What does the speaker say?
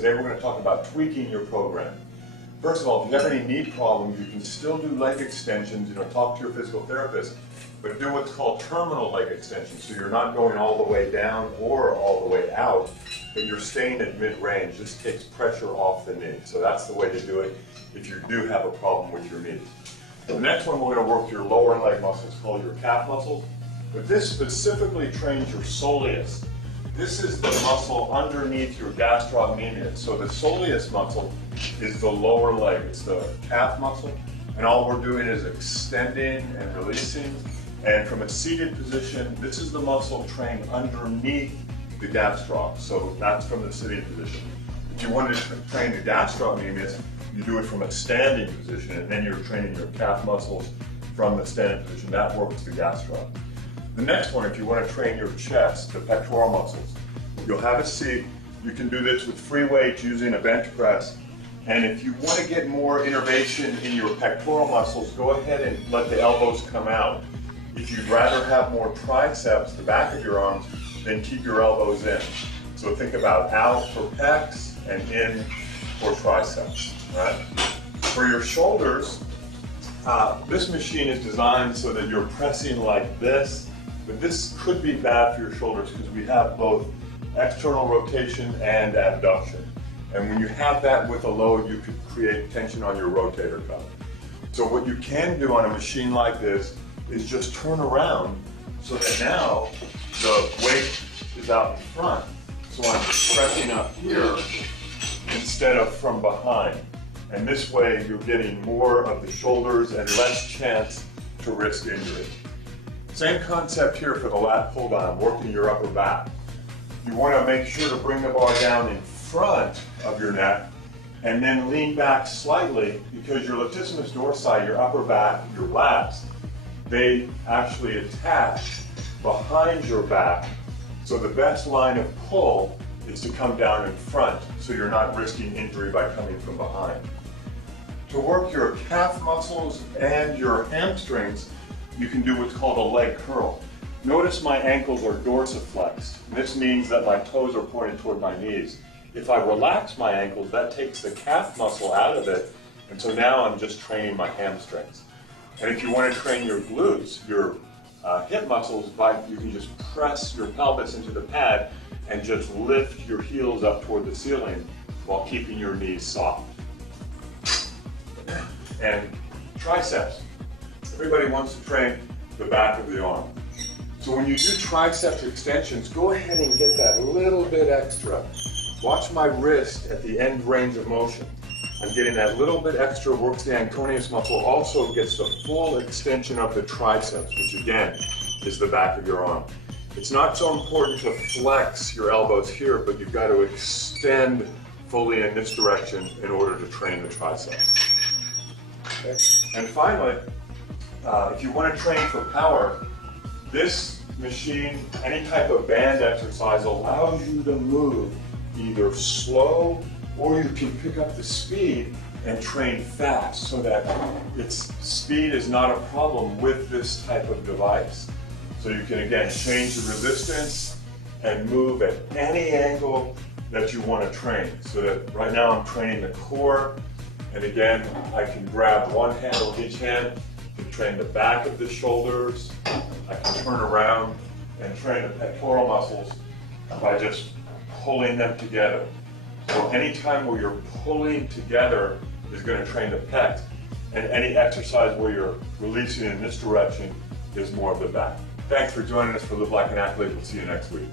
Today we're going to talk about tweaking your program. First of all, if you have any knee problems, you can still do leg extensions, talk to your physical therapist, but do what's called terminal leg extensions. So you're not going all the way down or all the way out, but you're staying at mid-range. This takes pressure off the knee. So that's the way to do it if you do have a problem with your knees. The next one, we're going to work your lower leg muscles called your calf muscles, but this specifically trains your soleus. This is the muscle underneath your gastrocnemius. So the soleus muscle is the lower leg. It's the calf muscle. And all we're doing is extending and releasing. And from a seated position, this is the muscle trained underneath the gastroc. So that's from the sitting position. If you want to train the gastrocnemius, you do it from a standing position, and then you're training your calf muscles from the standing position. That works the gastroc. The next one, if you want to train your chest, the pectoral muscles, you'll have a seat. You can do this with free weights using a bench press. And if you want to get more innervation in your pectoral muscles, go ahead and let the elbows come out. If you'd rather have more triceps, the back of your arms, then keep your elbows in. So think about out for pecs and in for triceps. Right? For your shoulders, this machine is designed so that you're pressing like this, but this could be bad for your shoulders because we have both external rotation and abduction. And when you have that with a load, you could create tension on your rotator cuff. So what you can do on a machine like this is just turn around so that now the weight is out in front. So I'm pressing up here instead of from behind. And this way you're getting more of the shoulders and less chance to risk injury. Same concept here for the lat pull down, working your upper back. You want to make sure to bring the bar down in front of your neck and then lean back slightly because your latissimus dorsi, your upper back, your lats, they actually attach behind your back. So the best line of pull is to come down in front so you're not risking injury by coming from behind. To work your calf muscles and your hamstrings, you can do what's called a leg curl. Notice my ankles are dorsiflexed. This means that my toes are pointed toward my knees. If I relax my ankles, that takes the calf muscle out of it, and so now I'm just training my hamstrings. And if you want to train your glutes, your hip muscles, you can just press your pelvis into the pad and just lift your heels up toward the ceiling while keeping your knees soft. And triceps. Everybody wants to train the back of the arm. So when you do triceps extensions, go ahead and get that little bit extra. Watch my wrist at the end range of motion. I'm getting that little bit extra, works the anconeus muscle, also gets the full extension of the triceps, which again is the back of your arm. It's not so important to flex your elbows here, but you've got to extend fully in this direction in order to train the triceps. Okay. And finally, if you want to train for power, this machine, any type of band exercise, allows you to move either slow or you can pick up the speed and train fast so that its speed is not a problem with this type of device. So you can again change the resistance and move at any angle that you want to train. So that right now I'm training the core, and again I can grab one handle with each hand to train the back of the shoulders. I can turn around and train the pectoral muscles by just pulling them together. So any time where you're pulling together is going to train the pecs, and any exercise where you're releasing in this direction is more of the back. Thanks for joining us for Live Like an Athlete. We'll see you next week.